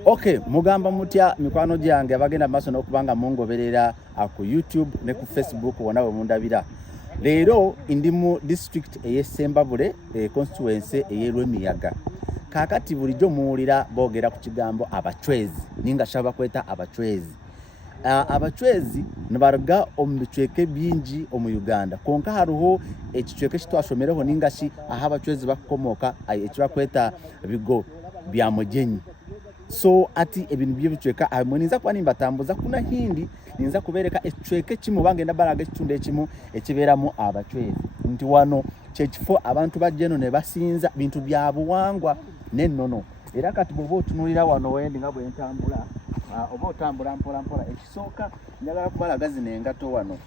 Okay, mugamba mutya mikwano gyange abagenda maaso n'okubanga mungoberera ku YouTube ne ku Facebook wona we mundabira. Leero ndi mu district ey'Essembabule constituency ey'Erwemiyaga. Kakati bulijjo muwulira boogera ku kigambo abachwezi ninga shaba kweta abachwezi. Abachwezi nibaruga omu bicweke bingi omu Uganda konka hariho ekicweke kitwashomereho ningashi aha abachwezi bakukomoka ekibakweta bigo bya mugenyi. So ati ebintu by'ebicweka amwe ninza kuba nimbatambuza kuna hindi ninza kubereka ekicweke kimu bagenda baraga ekitundu ekimu ekiberamu abachwezi nti wano kyekifo abantu bajjeno ne basinza bintu bya buwangwa n'ennono era kati bwoba otunulira wano wendi nga bwe ntambula oba otambula mpola ekisooka njagala kubalaga zino engato wano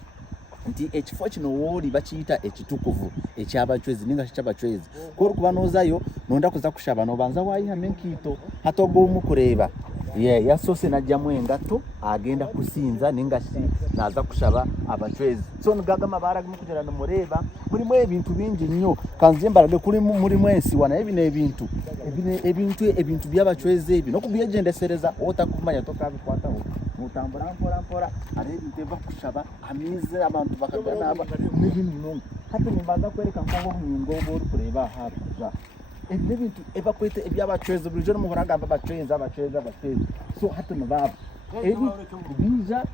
nti ekifo kino wooli bakiyita ekitukuvu ekyabachwezi ninga kyabachwezi ko kuba nozayo nonda kuza kushaba nobanza wayiha menkiito hatogo umukureba yasose najjamu engato agenda kusinza ninga naza kushaba abachwezi so ngaga mabara mukutera no mureba mulimu ebintu bingi nnyo kanze mbarage kuli mulimu ensi wana ebintu by'abachwezi ebi no kubyegendesereza otakumanya tokabikwataho mutambura mpora ari ebintu bakushaba amize abantu bakagana aba n'ibintu hata nimbaza kwereka ngo nyingo bori kureba hakuza ebintu ebakwete eby'abachwezi bulijo muhoraga abachwezi so hata nababa ebi biza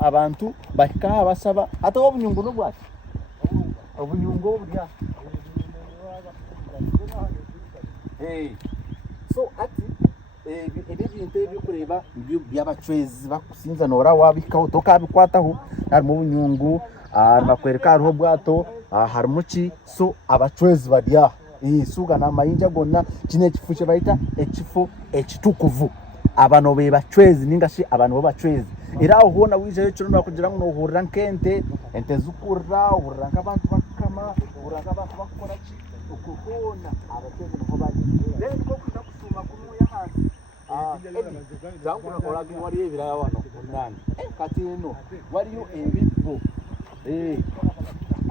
abantu bakika basaba hata obunyungu no bwati obunyungu burya so ati ebintu ebyokureba by'abachwezi bakusinza nora wabikaho tokabikwataho harimo obunyungu bakwereka hariho bwato harimo ki so abachwezi badya suga n'amayinja gonna kino ekifu kye bayita ekifo ekitukuvu abano be bachwezi ningashi abantu bo bachwezi era aho hona wijeyo kiro nakugira ngo nohurira nkente ente zukurra uhurira nk'abantu bakama uhurira nk'abantu bakora ki ukubona abachwezi niho bari rero ko kuza kusuma kumuya hasi zangu nakola waliyo ebiraya wano munani kati eno waliyo ebibbo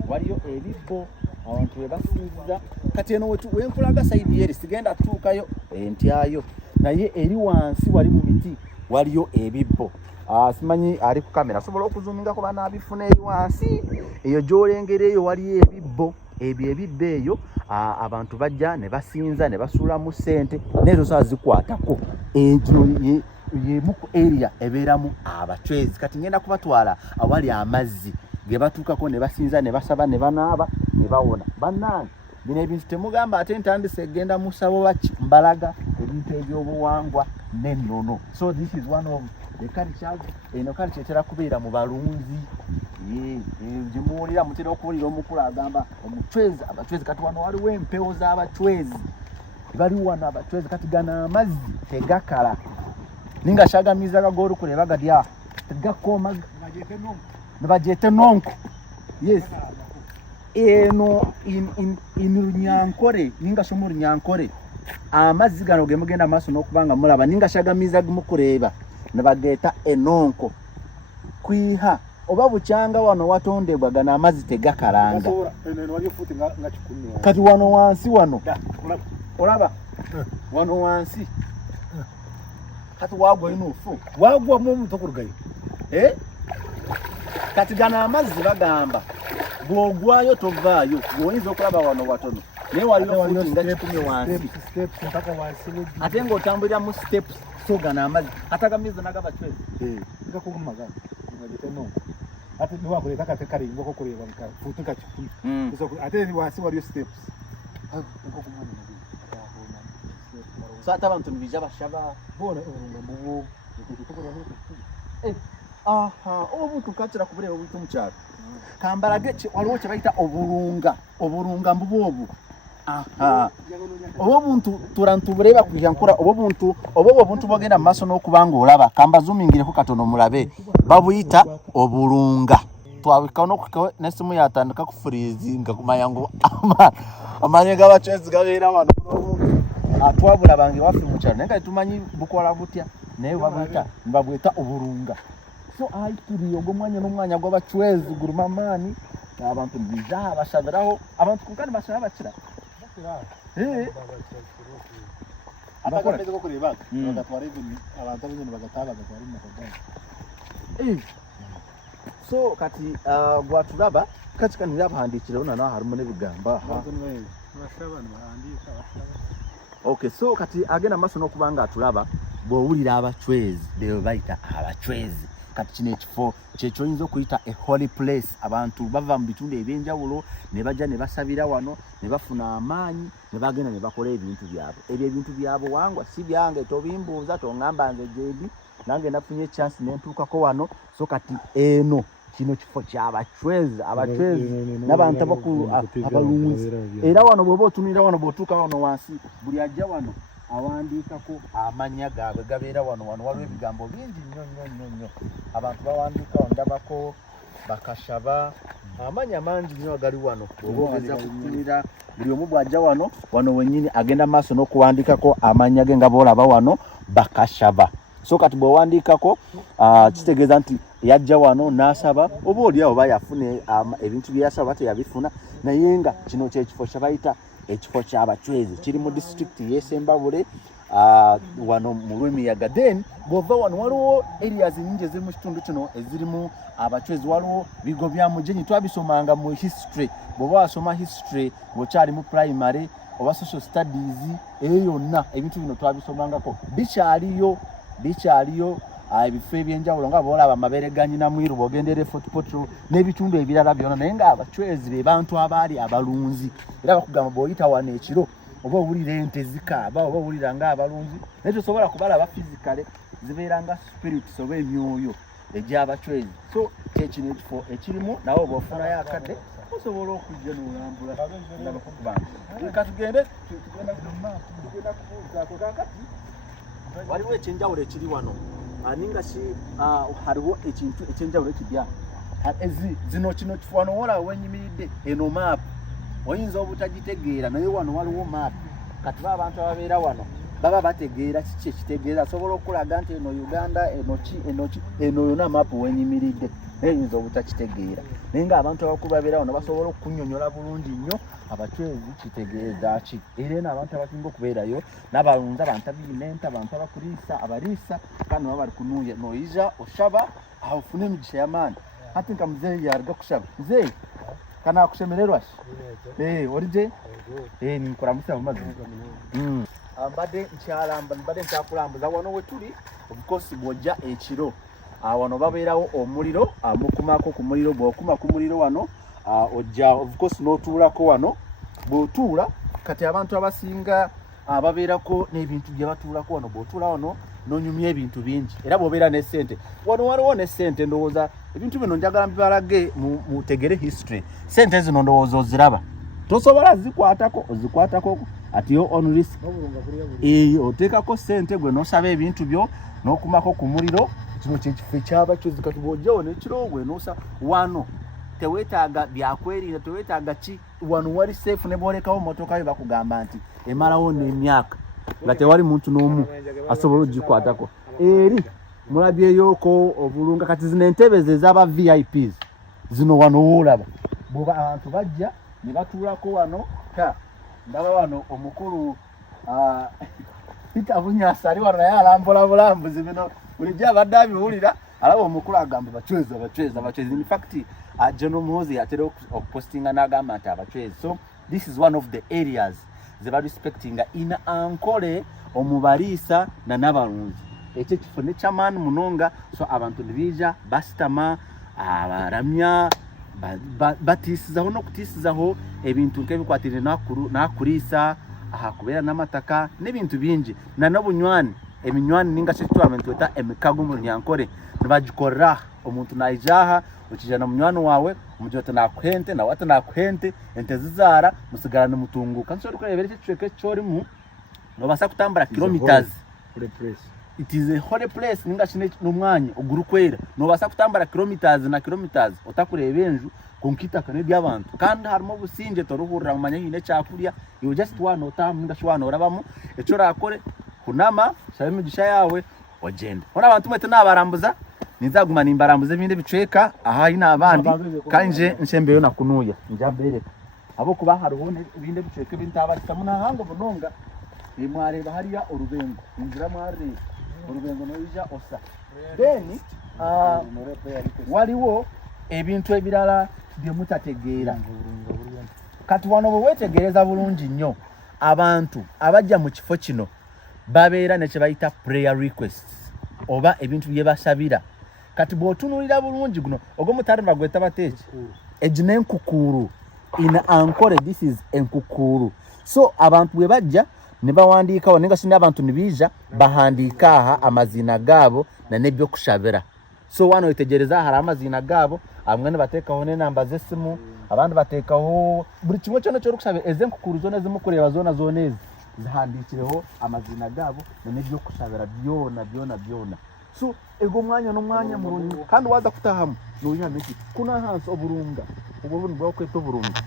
waliyo ebibbo abantu bebasinza kati eno wenkulaga saidi eri sigenda tuukayo entyayo naye eri wansi wali mu miti waliyo ebibbo simanyi ali ku kamera sobola okuzuminga ko bana abifuna eri wansi eyo gyolengereyo waliyo ebibbo ebibbo eyo abantu bajja ne basinza ne basula mu sente nezo saa zikwatako ejo ye muku area eberamu abachwezi kati ngenda kubatwala awali amazzi gebatuukako ne basinza ne basaba ne banaaba ne bawona bannange bino ebintu temugamba ate ntandise genda musabo baki mbalaga ebintu ebyobuwangwa n'ennono so this is one of the cultures eno culture etera kubeera mu balunzi jimuwulira mutera okuwulira omukulu agamba omuchwezi abachwezi kati wano waliwo empewo z'abachwezi bali wano abachwezi kati gana amazzi tegakala ninga shagamiza gagoru kureba gadya tegakoma nabajete nonko yes eno in runyankore ninga shomu runyankore amazzi gano gemugenda maso nokubanga mulaba ninga shagamiza gumukureba nabageta enonko kwiha oba bukyanga wano watondebwa gana amazzi tegakalanga kati wano wansi wano olaba wano wansi kati wagwa inufu wagwa mu mutokurugayo kati gana amazzi bagamba bwogwayo tovaayo bwoyinza okulaba wano watono naye waliwo futi nga 10 wansi ate ng'otambulira mu steps so gana amazzi atagamiza nagabachwezi ngakugumaga ngagitenonko ate niwakuleta kate kali ngoko kureba nka futi ka 10 ate ni wansi waliyo steps so ate abantu nibija bashaba bona mbubu omuntu kakira kubulewo bwitu mukyalo kambalage waliwo kye bayita obulunga mbubu obu obo buntu turantubureba kuyankura obo buntu bogenda mu maaso n'okubanga olaba kamba zoomingireko katono mulabe babuyita obulunga twabika n'okukawe n'essimu yatandika ku freezing kumanya ngo amanye g'abachwezi gabeera wano twabula bange waffe mu kyalo naye kati tumanyi bukola butya naye babwita obulunga so aituri ogomwanya n'omwanya gw'abachwezi gurumamani abantu biza bashabiraho abantu kunkani bashaba bakira atakameze ko kureba bagatwara ibintu abantu abanyene bagataba bagatwara mu so kati gwatulaba kachika nirabahandikira ona na harimo nebigamba okay so kati agena maso no kubanga atulaba bwowulira abachwezi bebe baita abachwezi kati kine kifo kyecho yinzo kuyita a holy place abantu bava mu bitundu ebyenjawulo ne bajja ne basabira wano ne bafuna amaanyi ne bagenda ne bakola ebintu byabo ebintu byabo wangwa si byange tobimbuuza tongamba nze jebi nange nafunye chance nentukako wano so kati eno kino kifo ky'abachwezi n'abantu abalunzi era wano bw'oba otunira wano bw'otuuka wano wansi buli ajja wano awandiikako amanya gaabwe gabeera wano waliwo ebigambo bingi nnyo abantu bawandiika ndabako bakashaba amanya mangi nnyo agali wano bw'oba ogeza kutunira buli omu bw'ajja wano wennyini agenda maaso n'okuwandiikako amanya ge nga boolaba wano bakashaba so kati bw'owandiikako kitegeeza nti yajja wano n'asaba oba oli awo bayafune ebintu bye yasaba teyabifuna naye nga kino kyekifo kyabayita ekifo ky'abachwezi kiri mu district y'Essembabule wano mu Lwemiyaga then bw'ova wano waliwo areas nyingi eziri mu kitundu kino ezirimu abachwezi waliwo bigo bya Mujenyi twabisomanga mu history bw'oba wasoma history bw'okyali mu primary oba social studies eyo yonna ebintu bino twabisomangako bikyaliyo ebifo ebyenjawulo nga boolaba amabere ganyina mwiru bw'ogendera Fort Portal n'ebitundu ebirala byonna naye nga abachwezi be bantu abaali abalunzi era bakugamba bw'oyita wano ekiro oba owulira ente zikaaba oba owulira nga abalunzi naye tosobola kubalaba physically zibeera nga spirits oba emyoyo egy'abachwezi so kyekino ekifo ekirimu nawe bw'ofunayo akadde osobola okujja n'olambula nga tugenda kubuuzaako kakati waliwo ekyenjawulo ekiri wano ninga si hariwo ekintu ekyenjawulo ekibya zino kino kifo wano woolaba wenyimiridde eno map oyinza obutagitegeera naye wano waliwo map kati abantu ababeera wano baba bategeera kiki ekitegeeza asobola okulaga nti eno Uganda eno yona map wenyimiridde naye oyinza obutakitegeera naye nga abantu abakulu babeera wano basobola okukunnyonnyola bulungi nnyo abachwezi kitegeeza ki era eno abantu abasinga okubeerayo n'abalunzi abantu abiyinenta abantu abaliisa kandi baba bali kunuuya noyiza oshaba aho ofune emigisha y'amaani hati nka muzeeyi yaruga kushaba muzeeyi kana akushemererwa olije ninkuramusa mu mazima mbadde nkyakulambuza wano we tuli of course bw'ojja ekiro wano babeerawo omuliro mukumako ku muliro bw'okuma ku muliro wano ojja of course n'otuulako wano bw'otuula kati abantu abasinga babeerako n'ebintu bye batuulako wano bw'otuula wano n'onyumya ebintu bingi era bw'obeera n'essente wano waliwo n'essente ndowooza ebintu bino njagala mbibalage mutegere history sente zino ndowooza oziraba tosobola ozikwatako ati yo on risk oteekako ssente gwe n'osaba ebintu byo n'okumako ku muliro kino kyekifo eky'abachwezi kati bw'ojjawo n'ekiro gwe n'osa wano teweetaaga byakwerinda teweetaaga ki wano wali safe ne bwolekawo motoka yo bakugamba nti emalawo n'emyaka nga tewali muntu n'omu asobola ogikwatako eri mulabyeyoko obulunga kati zino entebe ze ez'aba VIPs zino wano woolaba bw'oba abantu bajja ne batuulako wano ndaba wano omukulu Peter Bunyasa ali wano naye alambula bulambuzi bino bulijjo abadde abiwulira alaba omukulu agamba abachwezi in fact General Muhoozi atera okupostinga n'agamba nti abachwezi so this is one of the areas ze barespectinga in Ankole omubaliisa na n'abalunzi ekyo kifo ne kyamaani munonga so abantu nebija basitama abaramya batiisizaho n'okutiisizaho ebintu nk'ebikwatire n'akuliisa kubeera n'amataka n'ebintu bingi na n'obunywani eminywani ninga kitu abantu weta emikago mu Nyankore nibagikorra omuntu nayijaha ukijana munywani wawe umujota nakuhente na wata nakuhente ente zizara musigarana mutunguka nso tukurebera cyecweke cyorimu nobasa kutambara kilometers it is a holy place ninga kine n'umwanya ugurukwera nobasa kutambara kilometers otakureba enju kunkita kane by'abantu kandi harimo businje toruhurira mu manyine cyakurya you just one otamu ninga shwana orabamo eco rakore kunama shabe mugisha yawe ogenda ona abantu mwete nabarambuza nizaguma nimbarambuze binde bicweka aha ina abandi kanje nshembeyo nakunuya njabere abo kuba haruhone binde bicweke bintabasita muna hango bunonga mwareba hariya orubengo injira mwareba orubengo noija osa then waliwo ebintu ebirala bye mutategeera kati wano bwe wetegereza bulungi nnyo abantu abajja mu kifo kino babeera ne kye bayita prayer requests oba ebintu bye basabira kati bw'otunuulira bulungi guno ogw'omutanda bagweta bateeki egi n'enkukuulu in Ankole this is enkukuulu so abantu bwe bajja ne bawandiikawo nenga sindi abantu ne biija bahandiika aha amazina gaabo na n'ebyokushabira so wano wetegereza hari amazina gaabo amwe ne bateekaho n'enamba z'essimu abandi bateekaho buli kimwe kyona ky'orukushabira ez'enkukuulu zoona ezimukureeba zoona ezi zihandiikireho amazina gaabo na n'ebyokushabira byona so ego mwanya n'omwanya mulungi kandi waza kutahamu n'oyamba eki kuno ahansi oburunga obwo bunu bwakweta oburunga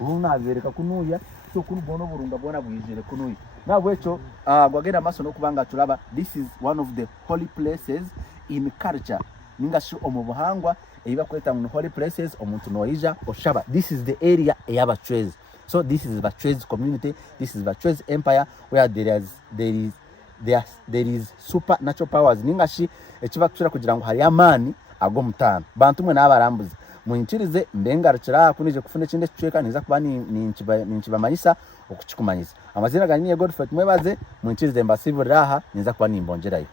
ubu nabereka kunuya so kuno bwona oburunga bwona bwijire kunuya nabwekyo gwagenda maaso n'okubanga tulaba this is one of the holy places in culture ningashi omu buhangwa ebibakweta mu holy places omuntu noija oshaba this is the area ey'abachwezi so this is Bachwezi community this is Bachwezi empire where there is supernatural powers ningashi ekiba kushira kugira ngo hari amani ago mutano bantu mwe n'abarambuzi munkirize mbengarukira kunije kufuna ekindi kicweka niza kuba ninkibamanyisa okukikumanyisa amazina ganyiye Godfrey mwebaze munkirize mbasiburaha niza kuba nimbongerayo